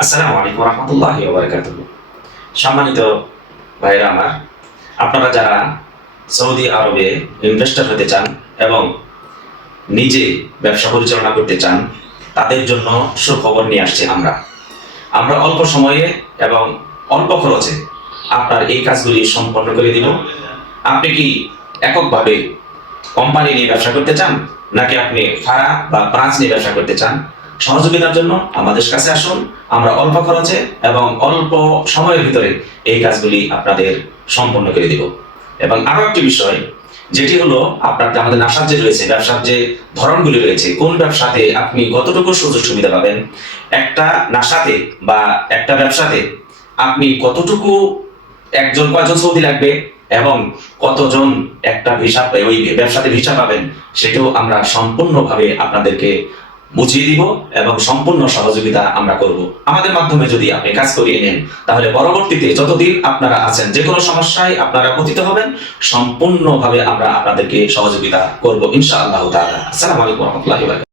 আসসালামু আলাইকুম রহমতুল্লাহ বারকাতুহ। সম্মানিত ভাইরা আমার, আপনারা যারা সৌদি আরবে ইনভেস্টর হতে চান এবং নিজে ব্যবসা পরিচালনা করতে চান, তাদের জন্য সুখবর নিয়ে আসছি আমরা। আমরা অল্প সময়ে এবং অল্প খরচে আপনার এই কাজগুলি সম্পন্ন করে দিব। আপনি কি এককভাবে কোম্পানি নিয়ে ব্যবসা করতে চান, নাকি আপনি ফাড়া বা ব্রাঞ্চ নিয়ে ব্যবসা করতে চান? সহযোগিতার জন্য আমাদের কাছে আসুন, আমরা অল্প খরচে এবং অল্প সময়ের ভিতরে এই কাজগুলি আপনাদের সম্পন্ন করে দিব। এবং আরও একটি বিষয়, যেটি হলো আপনার আমাদের নাসার যে রয়েছে, ব্যবসার যে ধরনগুলি রয়েছে, কোন ব্যবসাতে আপনি কতটুকু সুযোগ সুবিধা পাবেন? একটা নাসাতে বা একটা ব্যবসাতে আপনি কতটুকু একজন, কয়জন সৌদি লাগবে এবং কতজন একটা ভিসা, ওই ব্যবসাতে ভিসা পাবেন, সেটাও আমরা সম্পূর্ণভাবে আপনাদেরকে বুঝিয়ে দিব এবং সম্পূর্ণ সহযোগিতা আমরা করব। আমাদের মাধ্যমে যদি আপনি কাজ করিয়ে নেন, তাহলে পরবর্তীতে যতদিন আপনারা আছেন, যে কোনো সমস্যায় আপনারা পতিত হবেন, সম্পূর্ণভাবে আমরা আপনাদেরকে সহযোগিতা করব ইনশাআল্লাহ তাআলা। আসসালামু